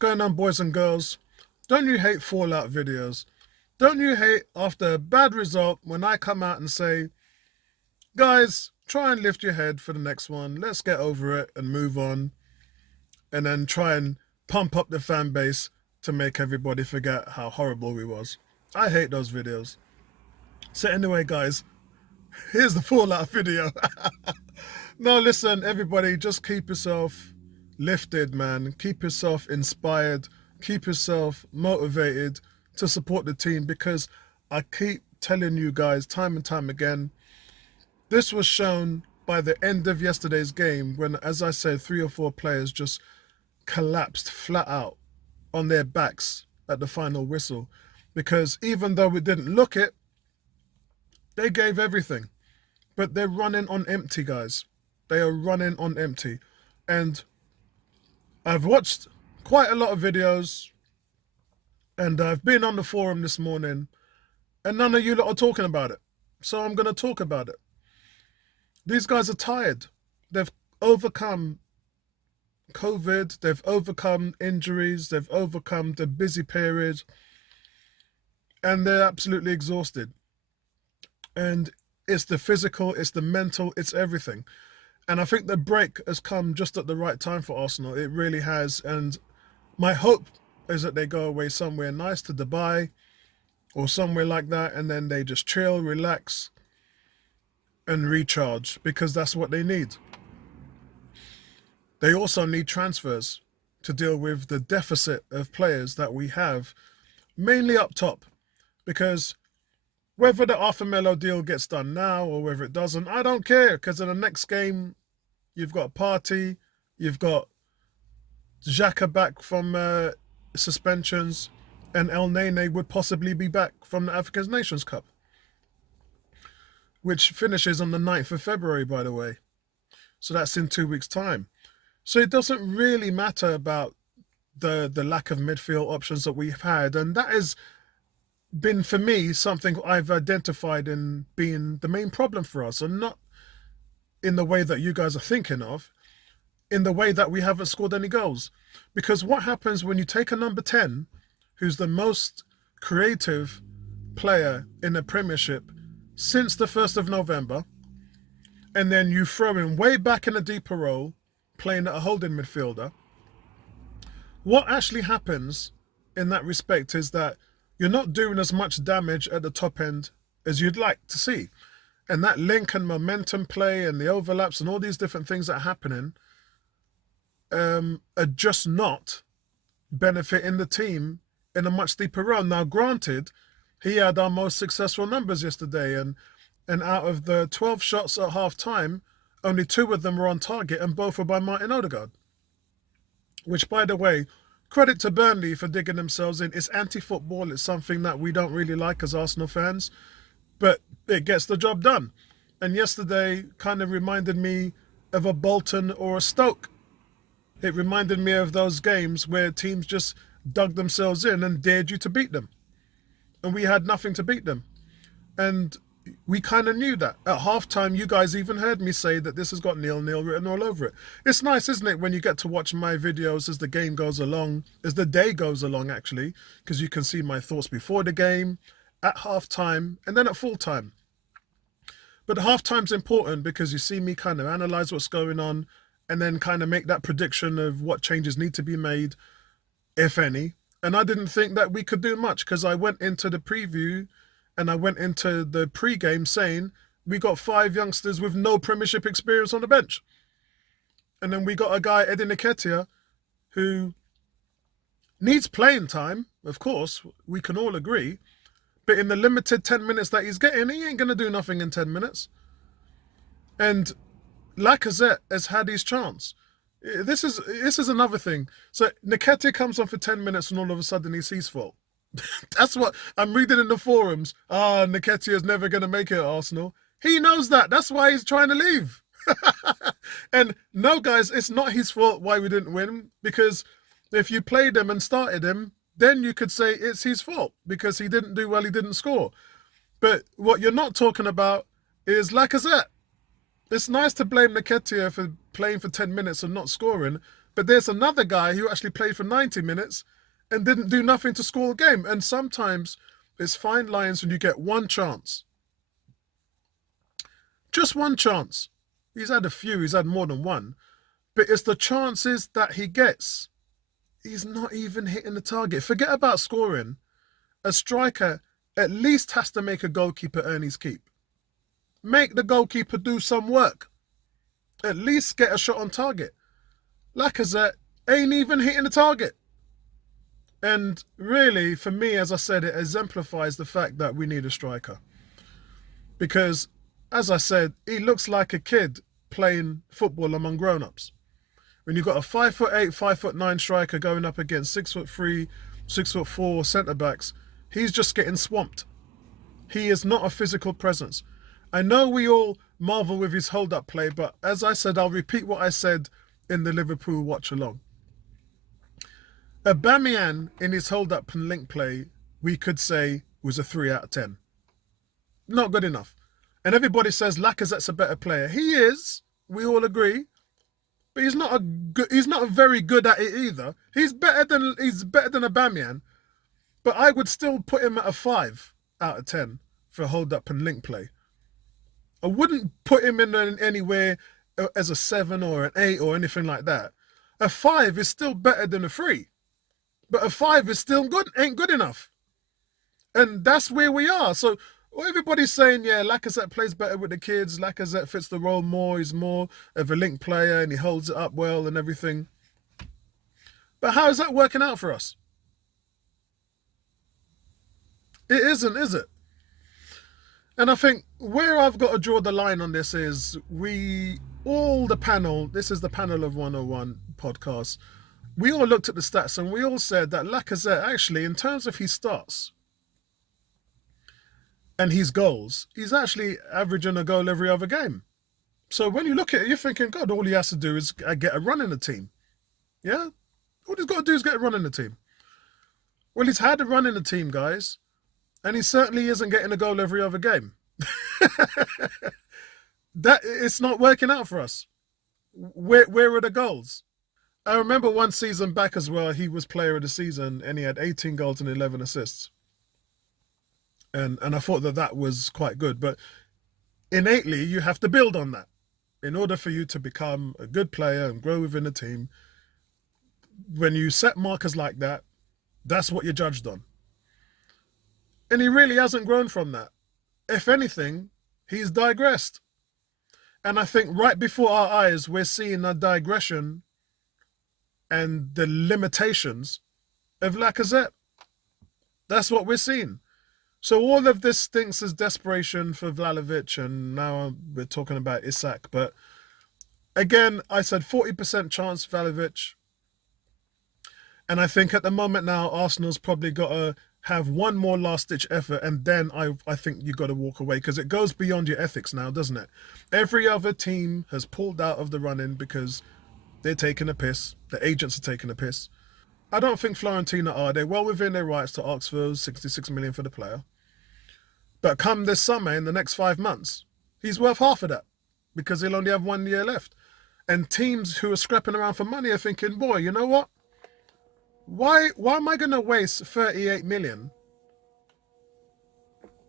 going on, boys and girls? Don't you hate Fallout videos? Don't you hate after a bad result when I come out and say, guys, try and lift your head for the next one. Let's get over it and move on. And then try and pump up the fan base to make everybody forget how horrible we was. I hate those videos. So anyway, guys, here's the Fallout video. No, listen, everybody, just keep yourself lifted, man. Keep yourself inspired. Keep yourself motivated to support the team, because I keep telling you guys time and time again, this was shown by the end of yesterday's game when, as I said, 3 or 4 players just collapsed flat out on their backs at the final whistle, because even though we didn't look it, they gave everything. But they're running on empty, guys. They are running on empty. And I've watched quite a lot of videos, and I've been on the forum this morning, and none of you lot are talking about it. So I'm going to talk about it. These guys are tired. They've overcome COVID. They've overcome injuries. They've overcome the busy period. And they're absolutely exhausted. And it's the physical, it's the mental, it's everything. And I think the break has come just at the right time for Arsenal. It really has. And my hope is that they go away somewhere nice, to Dubai or somewhere like that, and then they just chill, relax, and recharge, because that's what they need. They also need transfers to deal with the deficit of players that we have, mainly up top, because whether the Arthur Melo deal gets done now or whether it doesn't, I don't care, because in the next game, you've got Partey, you've got Xhaka back from suspensions, and El Nene would possibly be back from the African Nations Cup, which finishes on the 9th of February, by the way. So that's in 2 weeks' time. So it doesn't really matter about the lack of midfield options that we've had, and that has been, for me, something I've identified in being the main problem for us, and not in the way that you guys are thinking of, in the way that we haven't scored any goals. Because what happens when you take a number 10, who's the most creative player in the Premiership since the 1st of November, and then you throw him way back in a deeper role, playing at a holding midfielder, what actually happens in that respect is that you're not doing as much damage at the top end as you'd like to see. And that link and momentum play and the overlaps and all these different things that are happening are just not benefiting the team in a much deeper role. Now, granted, he had our most successful numbers yesterday, and out of the 12 shots at half-time, only 2 of them were on target, and both were by Martin Odegaard. Which, by the way, credit to Burnley for digging themselves in. It's anti-football. It's something that we don't really like as Arsenal fans, but it gets the job done. And yesterday kind of reminded me of a Bolton or a Stoke. It reminded me of those games where teams just dug themselves in and dared you to beat them. And we had nothing to beat them. And we kind of knew that. At halftime, you guys even heard me say that this has got 0-0 written all over it. It's nice, isn't it, when you get to watch my videos as the game goes along, as the day goes along, actually, because you can see my thoughts before the game, at halftime, and then at full time. But halftime's important because you see me kind of analyze what's going on and then kind of make that prediction of what changes need to be made, if any. And I didn't think that we could do much, because I went into the preview and I went into the pre-game saying we got 5 youngsters with no Premiership experience on the bench. And then we got a guy, Eddie Nketiah, who needs playing time, of course, we can all agree. But in the limited 10 minutes that he's getting, he ain't going to do nothing in 10 minutes. And Lacazette has had his chance. This is another thing. So Nketiah comes on for 10 minutes and all of a sudden it's his fault. That's what I'm reading in the forums. Nketiah is never going to make it at Arsenal. He knows that. That's why he's trying to leave. And no, guys, it's not his fault why we didn't win, because if you played him and started him, then you could say it's his fault because he didn't do well, he didn't score. But what you're not talking about is Lacazette. It's nice to blame Nketiah for playing for 10 minutes and not scoring, But there's another guy who actually played for 90 minutes and didn't do nothing to score a game. And sometimes it's fine lines when you get one chance. Just one chance. He's had a few, he's had more than one. But it's the chances that he gets. He's not even hitting the target. Forget about scoring. A striker at least has to make a goalkeeper earn his keep. Make the goalkeeper do some work. At least get a shot on target. Lacazette ain't even hitting the target. And really, for me, as I said, it exemplifies the fact that we need a striker. Because, as I said, he looks like a kid playing football among grown-ups. When you've got a 5'8", 5'9" striker going up against 6'3", 6'4" centre-backs, he's just getting swamped. He is not a physical presence. I know we all marvel with his hold-up play, but as I said, I'll repeat what I said in the Liverpool watch-along. Aubameyang, in his hold-up and link play, we could say was a 3 out of 10. Not good enough. And everybody says Lacazette's a better player. He is. We all agree. But he's not very good at it either. He's better than Aubameyang. But I would still put him at a 5 out of 10 for hold-up and link play. I wouldn't put him in anywhere as a 7 or an 8 or anything like that. A 5 is still better than a 3. But a 5 is still ain't good enough. And that's where we are. So everybody's saying, yeah, Lacazette plays better with the kids. Lacazette fits the role more. He's more of a link player and he holds it up well and everything. But how is that working out for us? It isn't, is it? And I think where I've got to draw the line on this is this is the panel of 101 podcast. We all looked at the stats and we all said that Lacazette actually, in terms of his starts and his goals, he's actually averaging a goal every other game. So when you look at it, you're thinking, God, all he has to do is get a run in the team. Yeah? All he's got to do is get a run in the team. Well, he's had a run in the team, guys. And he certainly isn't getting a goal every other game. It's not working out for us. Where are the goals? I remember one season back as well, he was player of the season and he had 18 goals and 11 assists. And I thought that was quite good. But innately, you have to build on that. In order for you to become a good player and grow within the team, when you set markers like that, that's what you're judged on. And he really hasn't grown from that. If anything, he's digressed. And I think right before our eyes, we're seeing a digression and the limitations of Lacazette. That's what we're seeing. So all of this stinks as desperation for Vlahovic, and now we're talking about Isak. But again, I said 40% chance Vlahovic. And I think at the moment now, Arsenal's probably got to have one more last-ditch effort, and then I think you've got to walk away, because it goes beyond your ethics now, doesn't it? Every other team has pulled out of the running because they're taking a piss. The agents are taking a piss. I don't think Fiorentina are. They're well within their rights to ask for 66 million for the player. But come this summer, in the next 5 months, he's worth half of that because he'll only have 1 year left. And teams who are scrapping around for money are thinking, boy, you know what? Why am I going to waste 38 million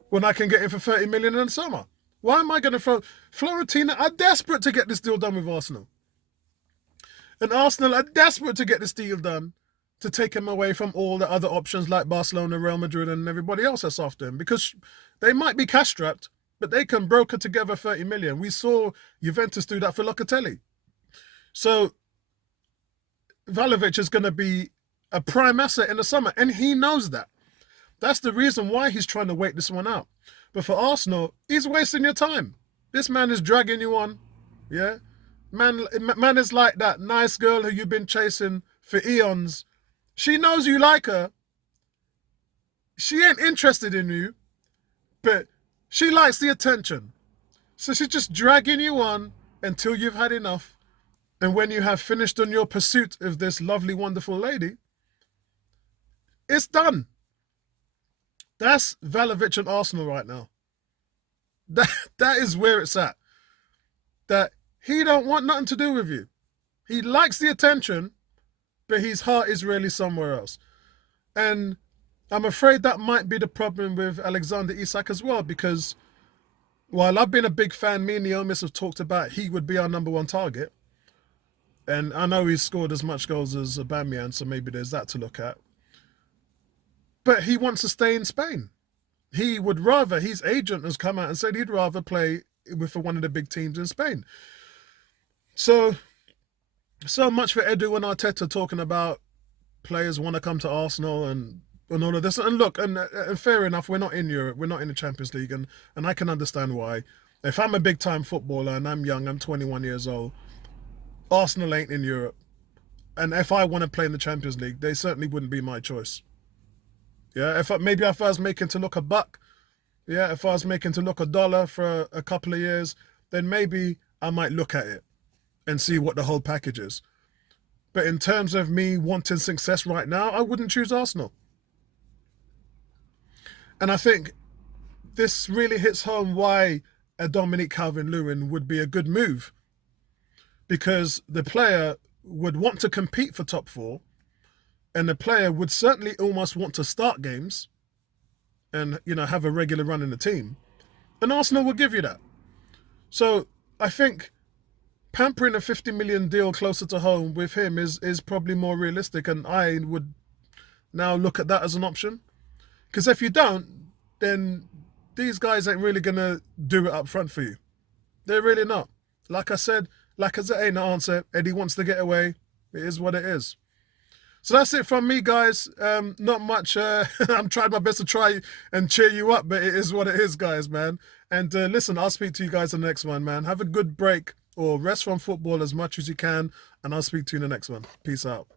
when I can get him for 30 million in the summer? Why am I going to throw... Fiorentina are desperate to get this deal done with Arsenal. And Arsenal are desperate to get this deal done to take him away from all the other options like Barcelona, Real Madrid and everybody else that's after him. Because they might be cash-strapped, but they can broker together 30 million. We saw Juventus do that for Locatelli. So Vlahovic is going to be a prime asset in the summer, and he knows that. That's the reason why he's trying to wait this one out. But for Arsenal, he's wasting your time. This man is dragging you on, yeah? Man is like that nice girl who you've been chasing for eons. She knows you like her. She ain't interested in you, but she likes the attention. So she's just dragging you on until you've had enough. And when you have finished on your pursuit of this lovely, wonderful lady, it's done. That's Vlahovic and Arsenal right now. That is where it's at. That he don't want nothing to do with you. He likes the attention, but his heart is really somewhere else. And I'm afraid that might be the problem with Alexander Isak as well, because while I've been a big fan, me and Neomis have talked about he would be our number one target. And I know he's scored as much goals as Aubameyang, so maybe there's that to look at. But he wants to stay in Spain. He would rather, his agent has come out and said he'd rather play with one of the big teams in Spain. So much for Edu and Arteta talking about players want to come to Arsenal and all of this. And look, and fair enough, we're not in Europe, we're not in the Champions League, and I can understand why. If I'm a big-time footballer and I'm young, I'm 21 years old, Arsenal ain't in Europe. And if I want to play in the Champions League, they certainly wouldn't be my choice. Yeah, if I was making to look a buck, yeah, if I was making to look $1 for a couple of years, then maybe I might look at it and see what the whole package is. But in terms of me wanting success right now, I wouldn't choose Arsenal. And I think this really hits home why a Dominic Calvert-Lewin would be a good move, because the player would want to compete for top four, and the player would certainly almost want to start games and, you know, have a regular run in the team. And Arsenal will give you that. So I think pampering a 50 million deal closer to home with him is probably more realistic, and I would now look at that as an option. Because if you don't, then these guys ain't really going to do it up front for you. They're really not. Like I said, Lacazette ain't the answer. Eddie wants to get away. It is what it is. So that's it from me, guys. Not much. I'm trying my best to try and cheer you up, but it is what it is, guys, man. And listen, I'll speak to you guys in the next one, man. Have a good break or rest from football as much as you can, and I'll speak to you in the next one. Peace out.